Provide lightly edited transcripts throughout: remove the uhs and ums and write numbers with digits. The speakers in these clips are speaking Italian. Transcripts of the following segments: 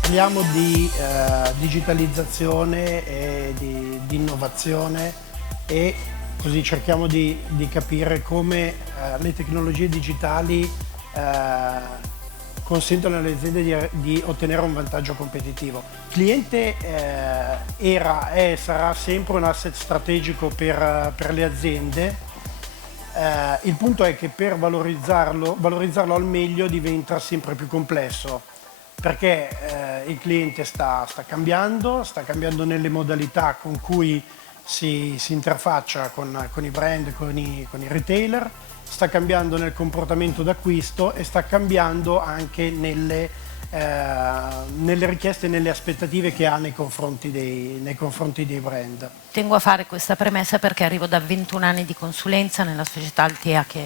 Parliamo di digitalizzazione e di innovazione, e così cerchiamo di capire come le tecnologie digitali consentono alle aziende di ottenere un vantaggio competitivo. Il cliente era, è e sarà sempre un asset strategico per le aziende. Il punto è che per valorizzarlo al meglio diventa sempre più complesso, perché il cliente sta cambiando nelle modalità con cui si interfaccia con i brand, con i retailer, sta cambiando nel comportamento d'acquisto e sta cambiando anche nelle richieste e nelle aspettative che ha nei confronti dei brand. Tengo a fare questa premessa perché arrivo da 21 anni di consulenza nella società Altea, che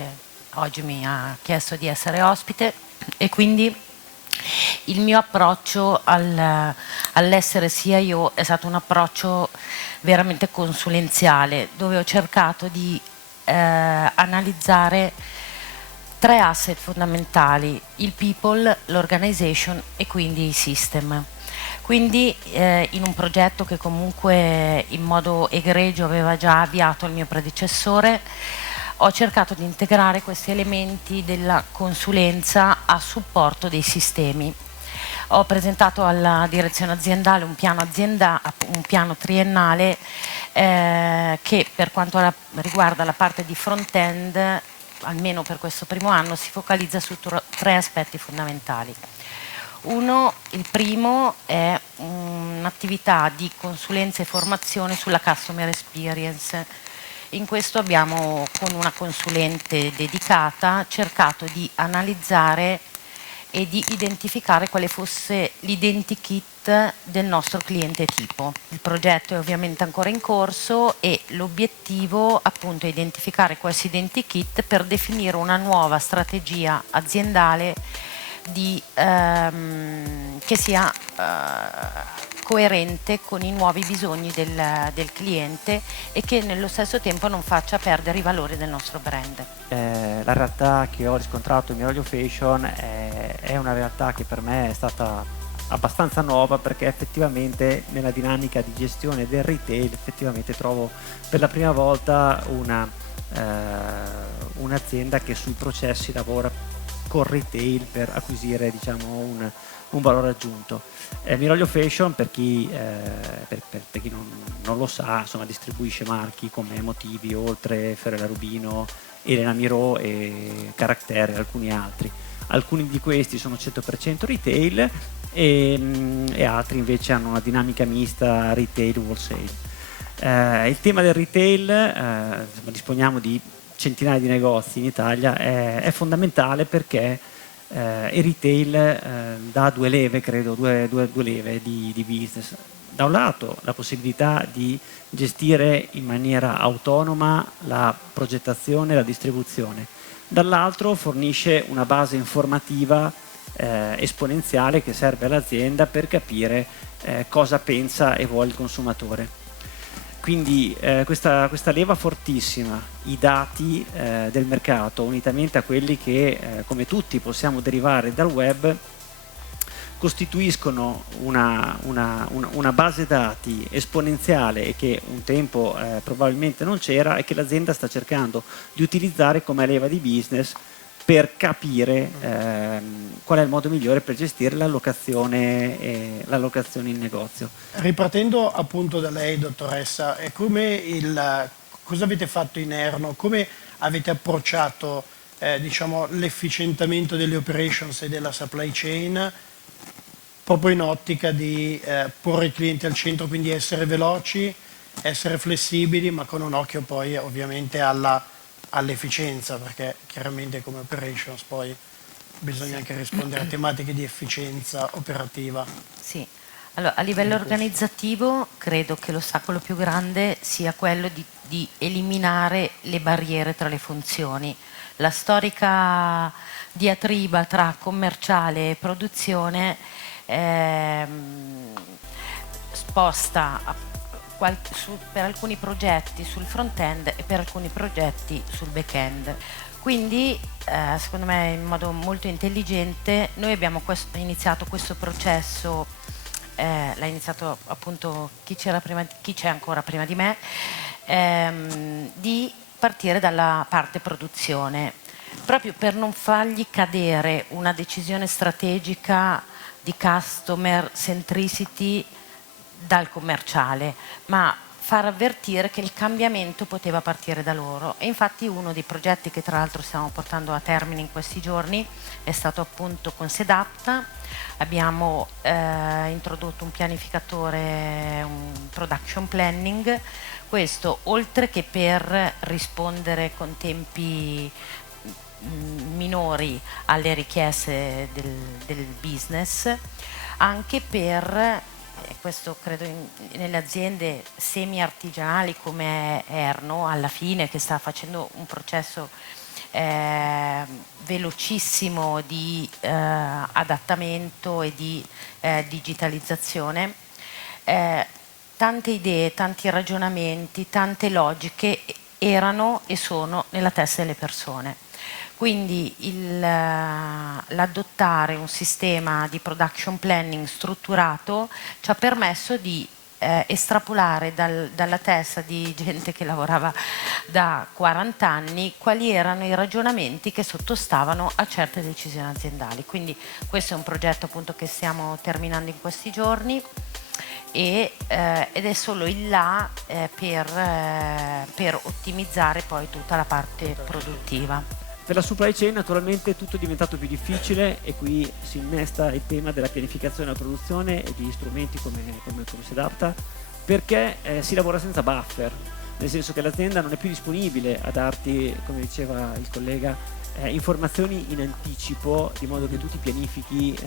oggi mi ha chiesto di essere ospite, e quindi il mio approccio all'essere CIO è stato un approccio veramente consulenziale, dove ho cercato di analizzare 3 asset fondamentali: il people, l'organization e quindi i system. Quindi in un progetto che comunque in modo egregio aveva già avviato il mio predecessore, ho cercato di integrare questi elementi della consulenza a supporto dei sistemi. Ho presentato alla direzione aziendale un piano triennale che, per quanto riguarda la parte di front-end, almeno per questo primo anno, si focalizza su 3 aspetti fondamentali. Il primo è un'attività di consulenza e formazione sulla customer experience. In questo abbiamo, con una consulente dedicata, cercato di analizzare e di identificare quale fosse l'identikit del nostro cliente tipo. Il progetto è ovviamente ancora in corso e l'obiettivo appunto è identificare questo identikit per definire una nuova strategia aziendale che sia coerente con i nuovi bisogni del cliente e che nello stesso tempo non faccia perdere i valori del nostro brand. La realtà che ho riscontrato in Miraglio Fashion è una realtà che per me è stata abbastanza nuova, perché effettivamente nella dinamica di gestione del retail effettivamente trovo per la prima volta un'azienda che sui processi lavora con retail per acquisire, diciamo, un valore aggiunto. Miraglio Fashion, per chi non lo sa, insomma, distribuisce marchi come Motivi, Oltre, Fiorella Rubino, Elena Miro e Caractere e alcuni altri. Alcuni di questi sono 100% retail e altri invece hanno una dinamica mista retail wholesale. Il tema del retail, disponiamo di centinaia di negozi in Italia, è fondamentale perché il retail dà due leve di business. Da un lato la possibilità di gestire in maniera autonoma la progettazione e la distribuzione, dall'altro fornisce una base informativa esponenziale che serve all'azienda per capire cosa pensa e vuole il consumatore. Quindi questa leva fortissima, i dati del mercato, unitamente a quelli che come tutti possiamo derivare dal web, costituiscono una base dati esponenziale e che un tempo probabilmente non c'era e che l'azienda sta cercando di utilizzare come leva di business per capire qual è il modo migliore per gestire l'allocazione in negozio. Ripartendo appunto da lei, dottoressa, cosa avete fatto in Erno? Come avete approcciato diciamo, l'efficientamento delle operations e della supply chain, proprio in ottica di porre il cliente al centro, quindi essere veloci, essere flessibili, ma con un occhio poi ovviamente all'efficienza, perché chiaramente come operations poi bisogna anche rispondere a tematiche di efficienza operativa. Sì, allora a livello organizzativo credo che l'ostacolo più grande sia quello di eliminare le barriere tra le funzioni, la storica diatriba tra commerciale e produzione sposta per alcuni progetti sul front-end e per alcuni progetti sul back-end. Quindi secondo me in modo molto intelligente noi abbiamo iniziato questo processo, l'ha iniziato appunto chi c'è ancora prima di me, di partire dalla parte produzione, proprio per non fargli cadere una decisione strategica di customer centricity dal commerciale, ma far avvertire che il cambiamento poteva partire da loro. E infatti uno dei progetti che tra l'altro stiamo portando a termine in questi giorni è stato appunto con Sedapta. Abbiamo introdotto un pianificatore, un production planning, questo oltre che per rispondere con tempi minori alle richieste del business, anche per questo credo nelle aziende semi-artigianali come Erno, alla fine, che sta facendo un processo velocissimo di adattamento e di digitalizzazione. Tante idee, tanti ragionamenti, tante logiche erano e sono nella testa delle persone. Quindi l'adottare un sistema di production planning strutturato ci ha permesso di estrapolare dalla testa di gente che lavorava da 40 anni quali erano i ragionamenti che sottostavano a certe decisioni aziendali. Quindi questo è un progetto appunto che stiamo terminando in questi giorni ed è solo il là per ottimizzare poi tutta la parte produttiva. Per la supply chain naturalmente tutto è diventato più difficile e qui si innesta il tema della pianificazione della produzione e di strumenti come Sedapta, perché si lavora senza buffer, nel senso che l'azienda non è più disponibile a darti, come diceva il collega, informazioni in anticipo, di modo che tu ti pianifichi,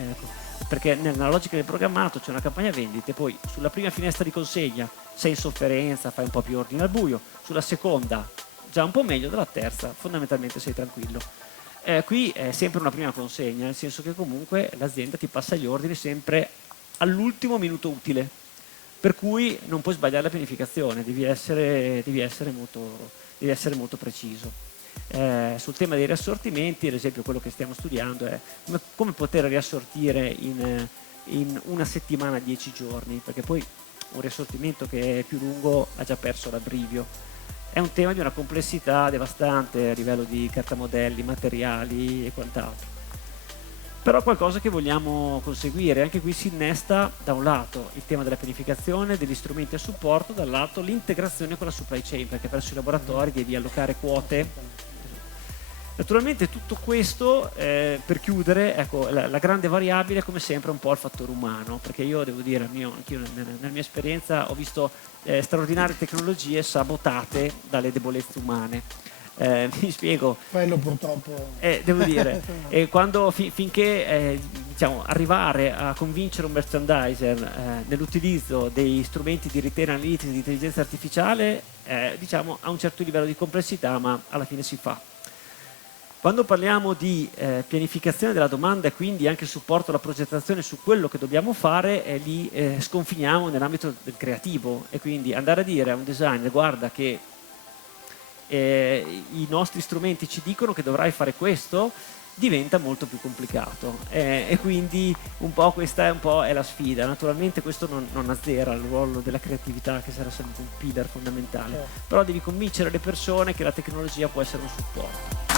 perché nella logica del programmato c'è una campagna vendite, poi sulla prima finestra di consegna sei in sofferenza, fai un po' più ordine al buio, sulla seconda già un po' meglio, dalla terza fondamentalmente sei tranquillo. Qui è sempre una prima consegna, nel senso che comunque l'azienda ti passa gli ordini sempre all'ultimo minuto utile, per cui non puoi sbagliare la pianificazione, devi essere molto preciso. Sul tema dei riassortimenti, ad esempio, quello che stiamo studiando è come poter riassortire in una settimana, 10 giorni, perché poi un riassortimento che è più lungo ha già perso l'abbrivio. È un tema di una complessità devastante a livello di cartamodelli, materiali e quant'altro. Però qualcosa che vogliamo conseguire, anche qui si innesta da un lato il tema della pianificazione, degli strumenti a supporto, dall'altro l'integrazione con la supply chain, perché presso i laboratori devi allocare quote. Naturalmente tutto questo, per chiudere, ecco, la grande variabile come sempre è un po' il fattore umano, perché io devo dire, anch'io nella mia esperienza ho visto straordinarie tecnologie sabotate dalle debolezze umane. Mi spiego. Quello purtroppo. Devo dire, quando finché diciamo, arrivare a convincere un merchandiser nell'utilizzo dei strumenti di retail analytics, di intelligenza artificiale, diciamo, ha un certo livello di complessità, ma alla fine si fa. Quando parliamo di pianificazione della domanda e quindi anche supporto alla progettazione su quello che dobbiamo fare, lì sconfiniamo nell'ambito del creativo, e quindi andare a dire a un designer: guarda che i nostri strumenti ci dicono che dovrai fare questo, diventa molto più complicato, e quindi un po' questa è la sfida. Naturalmente questo non azzera il ruolo della creatività, che sarà sempre un pillar fondamentale, però devi convincere le persone che la tecnologia può essere un supporto.